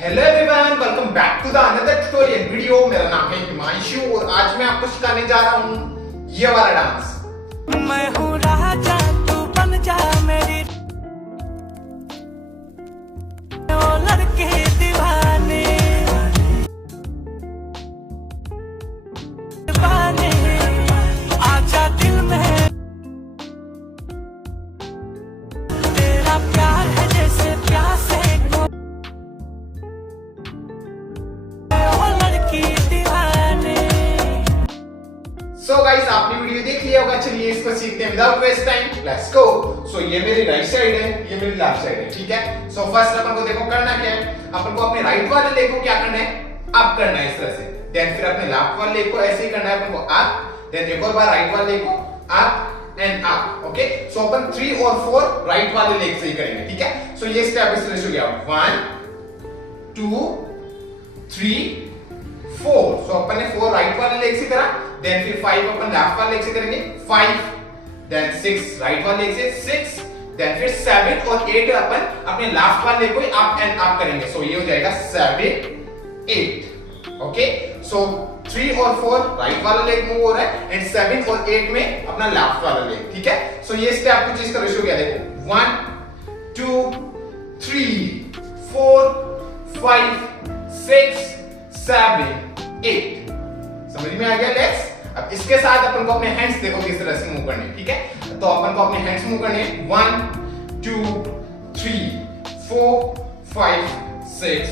Hello everyone, welcome back to the another tutorial video. मेरा नाम है हिमांशु और आज मैं आपको सिखाने जा रहा हूँ ये वाला डांस। मैं हूँ राजा, तू बन जा मेरी ओ लड़के दीवाने दीवाने, आजा दिल में तेरा प्यार है जैसे प्यासे को ओ लड़की दीवाने। सो गाइस, आपने वीडियो देख लिया होगा। चलिए इसको सीखते हैं without waste time. Let's go. So ये मेरी राइट साइड है, ये मेरी लेफ्ट साइड है, ठीक है। सो फर्स्ट अपन को देखो करना क्या है। अपन को अपने राइट वाले लेग को क्या करना है, अप करना है इस तरह से। देन फिर अपने लेफ्ट वाले लेग को ऐसे ही करना है अपन को अप। देन एक और बार राइट वाले लेग को अप एंड अप। ओके, सो अपन 3 और 4 राइट वाले लेग से ही करेंगे, ठीक है। सो ये स्टेप इस तरह से हो गया 1 2 3 4। सो अपन ने 4 राइट वाले लेग से करा। देन फिर 5 अपन लेफ्ट वाले लेग से करेंगे 5। देन 6 राइट वाले लेग से 6। देन फिर 7 और 8 अपन अपने लेफ्ट वाले लेग को अप एंड अप करेंगे। सो ये हो जाएगा 7 8। ओके, सो 3 और 4 राइट वाला लेग मूव हो रहा है एंड 7 और 8 में अपना लेफ्ट वाला लेग, ठीक है। सो ये स्टेप कुछ इस तरह से हो गया। देखो 1 2 3 4 5 6 7 8। समझ में आ गया लेग्स। अब इसके साथ अपन को अपने हैंड्स देखो किस तरह से मूव करने, ठीक है। तो अपन को अपने हैंड्स मूव करने 1 2 3 4 5 6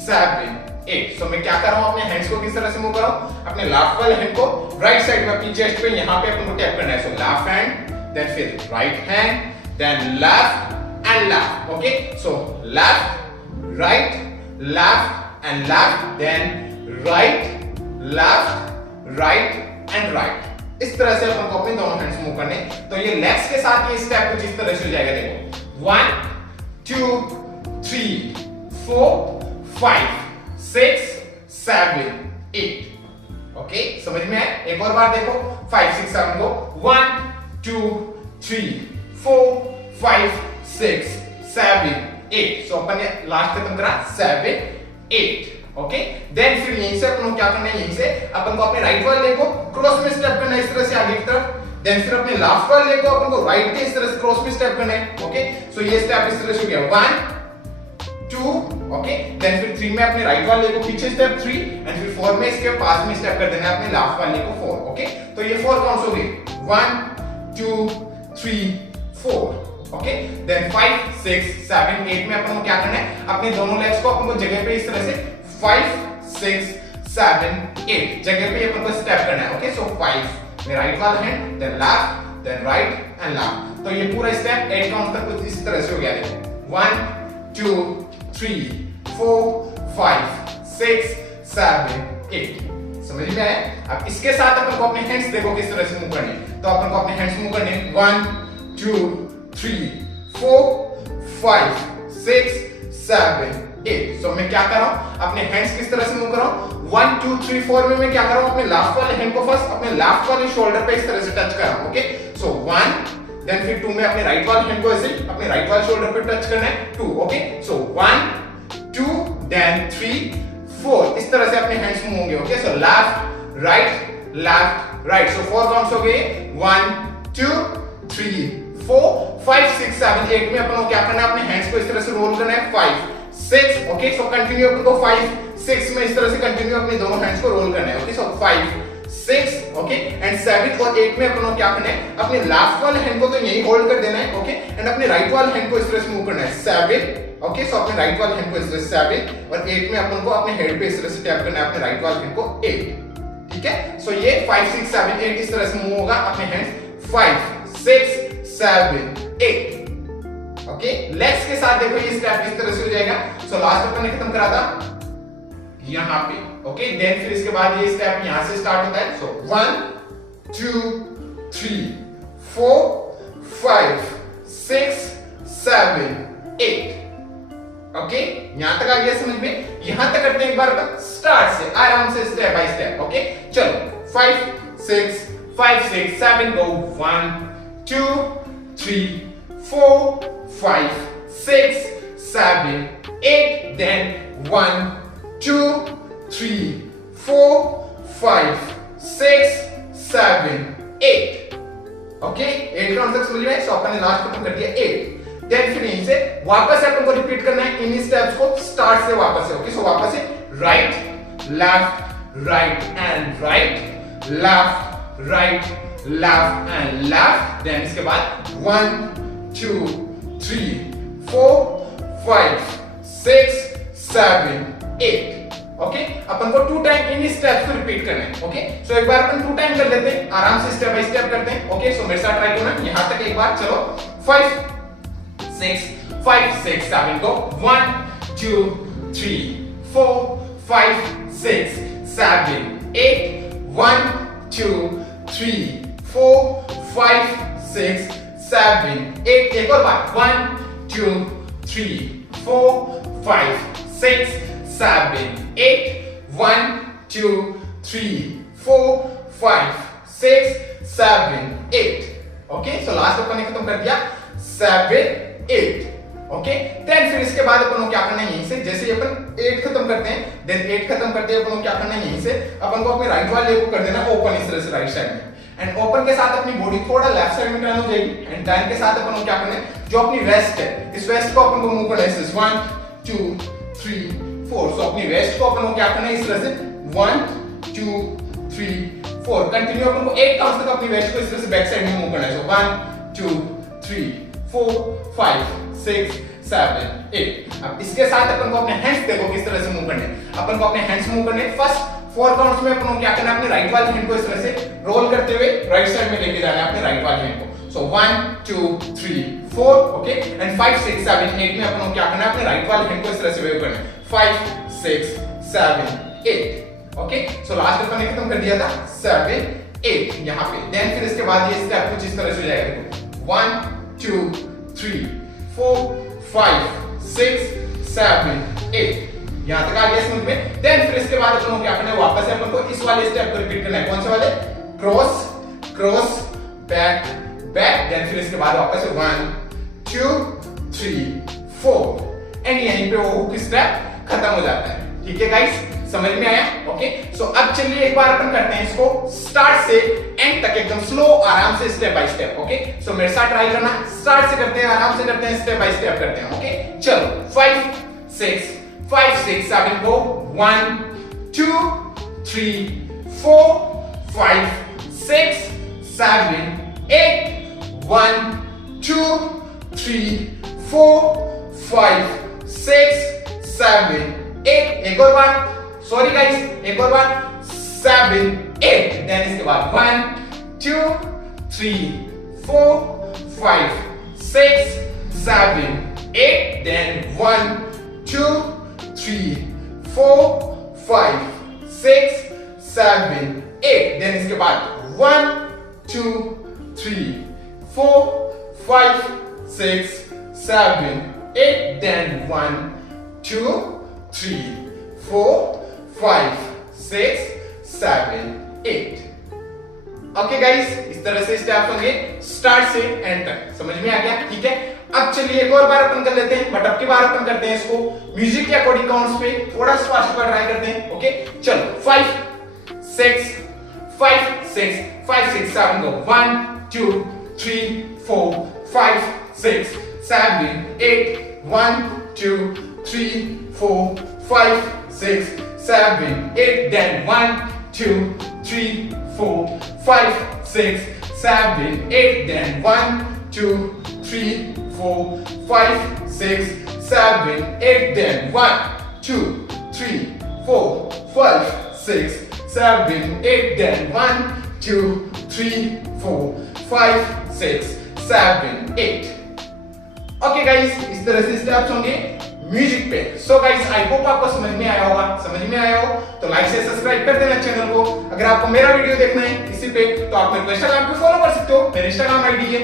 7 8। सो मैं क्या कर रहा हूं, अपने हैंड्स को किस तरह से मूव कर रहा हूं। अपने लेफ्ट वाले हैंड को राइट साइड में अपनी चेस्ट पे यहां पे अपन को टैप करना है। सो लेफ्ट हैंड, देन फिर right hand, then left and left. Okay, so left right left and left, then right left right and right. इस तरह से अपन को अपने दोनों हैंड्स मूव करने। तो ये लेग्स के साथ ये स्टेप कुछ इस तरह से हो जाएगा। देखो 1 2 3 4 5 6 7 8। ओके, समझ में आया। एक और बार देखो 5 6 7 को 1 2 3 4 5 6 7 8। सो अपन ने लास्ट खत्म करा 7 8। ओके, देन फिर यहीं से अपन को क्या करना है, यहीं से अपन को अपने राइट वाले लेग को क्रॉस में स्टेप करना है इस तरह से आगे की तरफ। देन फिर अपने लेफ्ट वाले लेग को अपन को राइट के इस तरह से क्रॉस में स्टेप करना है। ओके, सो ये स्टेप इस तरह से हो गया 1 2। ओके, देन फिर 3 में अपने राइट वाले लेग को पीछे स्टेप 3 एंड फिर 4 में इसके पास में स्टेप कर देना है अपने लेफ्ट वाले लेग को 4। ओके, तो ये 4 काउंट्स हो गए 1 2 3 4। ओके, देन 5 6 7 8 में अपन को क्या करना है, अपने दोनों लेग्स को अपन को जगह पे इस तरह से 5 6 7 8 जगह पे अपन को स्टेप करना है। ओके, सो 5 में राइट वाला hand, then left, then right and left. तो ये पूरा स्टेप 8 काउंट तक कुछ इस तरह से हो गया। देखो 1 2 3 4 5 6 7 8। समझ में आया। अब इसके साथ अपन को अपने हैंड्स देखो किस तरह से मूव करने। तो अपन को अपने हैंड्स मूव करने 1 2 3 4 5 6 7 8। सो मैं क्या कर रहा हूं, अपने हैंड्स किस तरह से मूव कर रहा हूं 1 2 3 4 में मैं क्या कर रहा हूं, अपने लेफ्ट वाले हैंड को फर्स्ट अपने लेफ्ट वाले शोल्डर पे इस तरह से टच कर रहा हूं। ओके, सो 1, देन फिर 2 में अपने राइट वाले हैंड को ऐसे अपने राइट वाले शोल्डर पे टच करना है 2। ओके, सो 1 2 देन 3 4 इस तरह से अपने हैंड्स मूव होंगे। Okay, so left right. So 4 counts हो गए 1 2 3 4 5 6 7 8 में अपन को क्या करना है, अपने हैंड्स को इस तरह से रोल करना है 5 6। ओके, सो कंटिन्यू अपन को 5 6 में इस तरह से कंटिन्यू अपने दोनों हैंड्स को रोल करना है। Okay, so 5 6। ओके, एंड 7 और 8 में अपन को क्या करना है, अपने लेफ्ट वाले हैंड को तो यहीं होल्ड कर देना है। ओके, एंड अपने राइट वाले हैंड को इस तरह से मूव करना है 7। ओके, सो अपने राइट वाले हैंड को इस तरह से 7 और 8 में अपन को अपने हेड पे इस तरह से टैप करना है अपने राइट वाले हैंड को 8। ठीक है, सो ये 5 6 7 8 इस तरह से मूव होगा अपने हैंड्स 5 6 7 8। ओके, लेग्स के साथ देखो ये स्टेप इस तरह से हो जाएगा। सो लास्ट अपन ने खत्म करा था यहां पे। ओके, देन फिर इसके बाद ये स्टेप यहां से स्टार्ट होता है। सो 1 2 3 4 5 6 7 8। ओके, यहां तक आ गया समझ में। यहां तक करते हैं एक बार स्टार्ट से आराम से स्टेप बाय स्टेप। ओके, चलो 5 6 5 6 7 गो 1 2 3 4 5 6 7 8 then 1 2 3 4 5 6 7 8 ओके 8 काउंट तक समझ में। सो अपन ने लास्ट खत्म कर दिया 8। देन फिर यहीं से वापस से अपन को रिपीट करना है इन्हीं स्टेप्स को स्टार्ट से वापस से। ओके सो वापस से right left and right left and left. Then इसके बाद 1 2 3 4 5 6 7 8 ओके अपन को 2 टाइम इन स्टेप्स को रिपीट करना है। ओके सो एक बार अपन 2 टाइम कर लेते हैं, आराम से स्टेप बाय स्टेप करते हैं। ओके सो मेरे साथ ट्राई करना यहां तक एक बार। चलो 5 6 7 को 1 2 3 4 5 6 7 8 1 2 3 4 5 6 7 8 एक और बार 1 2 3 4 5 6 7 8 1 2 3 4 5 6 7 8 ओके सो लास्ट अपन ने खत्म कर दिया 7 8 ओके। देन फिर इसके बाद अपन को क्या करना है यहीं से, जैसे अपन 8 खत्म करते हैं देन 8 खत्म करते हैं अपन को क्या करना है यहीं से अपन को अपने राइट वाले को कर देना ओपन इस तरह से राइट साइड में। एंड ओपन के साथ अपनी बॉडी थोड़ा लेफ्ट साइड में टर्न हो जाएगी। एंड टर्न के साथ अपन को क्या करना है जो अपनी वेस्ट है इस वेस्ट को अपन को मूव करना है 1 2 3 4। सो अपनी वेस्ट को अपन को क्या करना है इस तरह से 1 2 3 4 कंटिन्यू अपन को 8 काउंट तक अपनी वेस्ट को इस तरह से बैक साइड में मूव करना है। सो 1 2 3 4 5 6 7 8। अब इसके साथ अपन को अपने हैंड्स देखो किस तरह से मूव करने हैं। अपन को अपने हैंड्स मूव करने फर्स्ट 4 काउंट्स में अपन को क्या करना है अपने राइट वाली हैंड को इस तरह से रोल करते हुए राइट साइड में लेके जाना है अपने राइट वाली हैंड को। सो 1 2 3 4 ओके एंड 5 6 7 8 में अपन को क्या करना है अपने राइट वाली हैंड को इस तरह से वेव करना है 5 6 7 8 ओके। सो लास्ट अपन ने खत्म कर दिया था 7 8 यहां पे। देन फिर इसके बाद ये स्टेप कुछ इस तरह से हो जाएगा देखो 1 2 3 4 5 6 7 8 यहां तक आ गया समझ में। देन फिर इसके बाद अपन को क्या करना है वापस से अपन को इस वाले स्टेप को रिपीट करना है। कौन से वाले cross cross back back. Then फिर इसके बाद वापस से 1 2 3 4 एंड यहीं पे वो हुक स्टेप खत्म हो जाता है। ठीक है गाइस समझ में आया। ओके सो अब चलिए एक बार अपन करते हैं इसको स्टार्ट से एंड तक एकदम स्लो आराम से step by step. Okay so मेरे साथ ट्राई करना, स्टार्ट से करते हैं आराम से करते हैं स्टेप बाय स्टेप करते हैं। ओके चलो 5 6 7 को 1 2 3 4 5 6 7 8 1 2 3 4 5 6 7 8 एक और बार सॉरी गाइस एक और बार 7 8 देन इसके बाद 1 2 3 4 5 6 7 8 देन 1 2 3 4 5 6 7 8 देन इसके बाद 1 2 3 4 5 6 7 8 देन 1 2 3 4 5 6 7 8 ओके गाइस इस तरह से स्टेप होंगे स्टार्ट से एंड तक। समझ में आ गया। ठीक है अब चलिए एक और बार अपन कर लेते हैं बट अब की बार अपन करते हैं इसको म्यूजिक के अकॉर्डिंग काउंट्स पे थोड़ा फास्ट पर ट्राई करते हैं। ओके चलो 5 6 7 go 1 2 3 4 5 6 7 8 1 2 3 4 5 6 7 8 then 1 2 3 4 5 6 7 8 then 1 2 3 4 5 6 7 8 then 1 2 3 4 5 6 7 8 then 1 2 3 4 5 6 7 8 okay guys इस तरह से स्टेप्स होंगे म्यूजिक पे। सो गाइस आई होप आपको समझ में आया होगा। समझ में आया हो तो लाइक से सब्सक्राइब कर देना चैनल को। अगर आपको मेरा वीडियो देखना है इसी पे तो आप मेरे को इंस्टाग्राम पे फॉलो कर सकते हो। मेरा इंस्टाग्राम आईडी है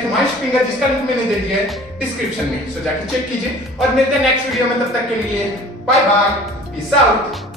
@himanshufinger जिसका लिंक मैंने दे दिया है डिस्क्रिप्शन में। सो जाके चेक कीजिए और मिलते हैं नेक्स्ट वीडियो में। तब तक के लिए बाय बाय पीस आउट।